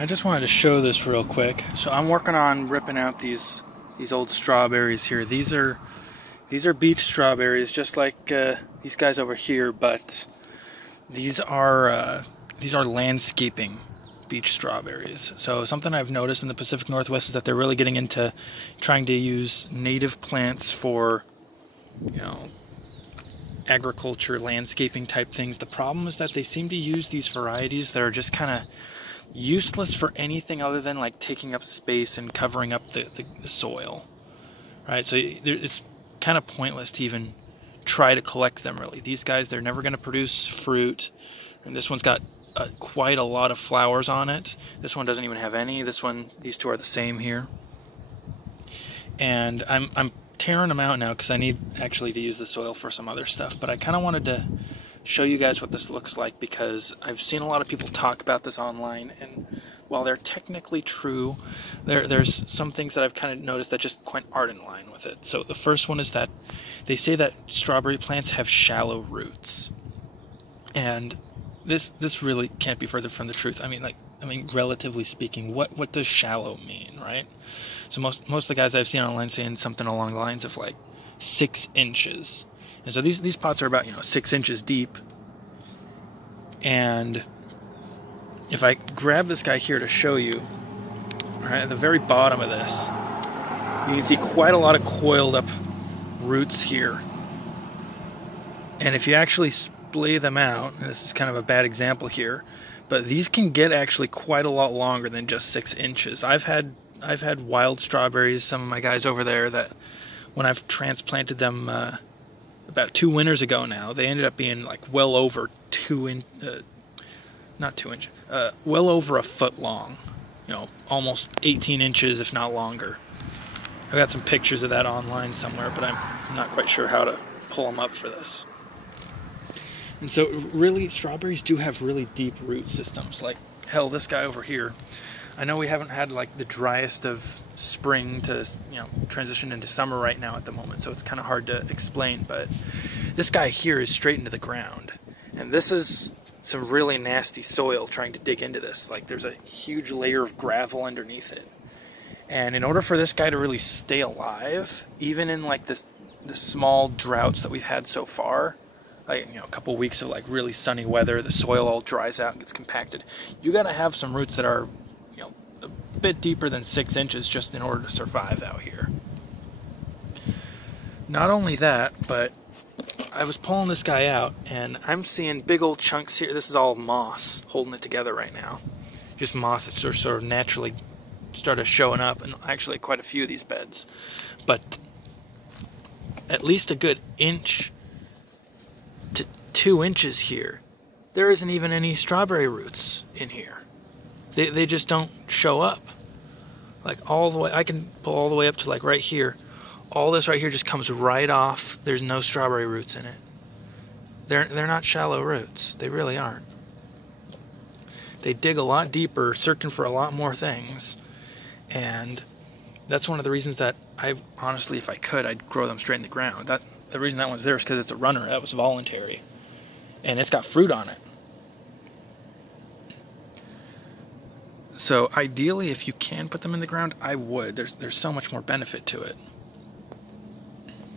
I just wanted to show this real quick. So I'm working on ripping out these old strawberries here. These are beach strawberries, just like these guys over here, but these are landscaping beach strawberries. So something I've noticed in the Pacific Northwest is that they're really getting into trying to use native plants for, agriculture, landscaping type things. The problem is that they seem to use these varieties that are just kind of useless for anything other than like taking up space and covering up the soil, right? So it's kind of pointless to even try to collect them, really. These guys, they're never going to produce fruit, and this one's got quite a lot of flowers on it. This one doesn't even have any. These two are the same here, and I'm tearing them out now because I need actually to use the soil for some other stuff. But I kind of wanted to show you guys what this looks like because I've seen a lot of people talk about this online, and while they're technically true, there's some things that I've kind of noticed that just quite aren't in line with it. So the first one is that they say that strawberry plants have shallow roots, and this really can't be further from the truth. I mean, relatively speaking, what does shallow mean, right? So most of the guys I've seen online saying something along the lines of like 6 inches. And so these pots are about 6 inches deep. And if I grab this guy here to show you, right at the very bottom of this, you can see quite a lot of coiled up roots here. And if you actually splay them out, and this is kind of a bad example here, but these can get actually quite a lot longer than just 6 inches. I've had wild strawberries, some of my guys over there, that when I've transplanted them about 2 winters ago now, they ended up being like well over well over a foot long, almost 18 inches if not longer. I've got some pictures of that online somewhere, but I'm not quite sure how to pull them up for this. And so really, strawberries do have really deep root systems. Like, hell, this guy over here, I know we haven't had like the driest of spring to transition into summer right now at the moment, so it's kind of hard to explain, but this guy here is straight into the ground, and this is some really nasty soil trying to dig into this. Like, there's a huge layer of gravel underneath it, and in order for this guy to really stay alive, even in like the small droughts that we've had so far, like a couple weeks of like really sunny weather, the soil all dries out and gets compacted, you gotta have some roots that are a bit deeper than 6 inches just in order to survive out here. Not only that, but I was pulling this guy out and I'm seeing big old chunks here. This is all moss holding it together right now. Just moss that sort of naturally started showing up, and actually quite a few of these beds. But at least a good inch to 2 inches here, there isn't even any strawberry roots in here. They just don't show up. Like all the way, I can pull all the way up to like right here. All this right here just comes right off. There's no strawberry roots in it. They're not shallow roots. They really aren't. They dig a lot deeper, searching for a lot more things. And that's one of the reasons that I honestly, if I could, I'd grow them straight in the ground. The reason that one's there is because it's a runner. That was voluntary. And it's got fruit on it. So ideally, if you can put them in the ground, I would. There's so much more benefit to it.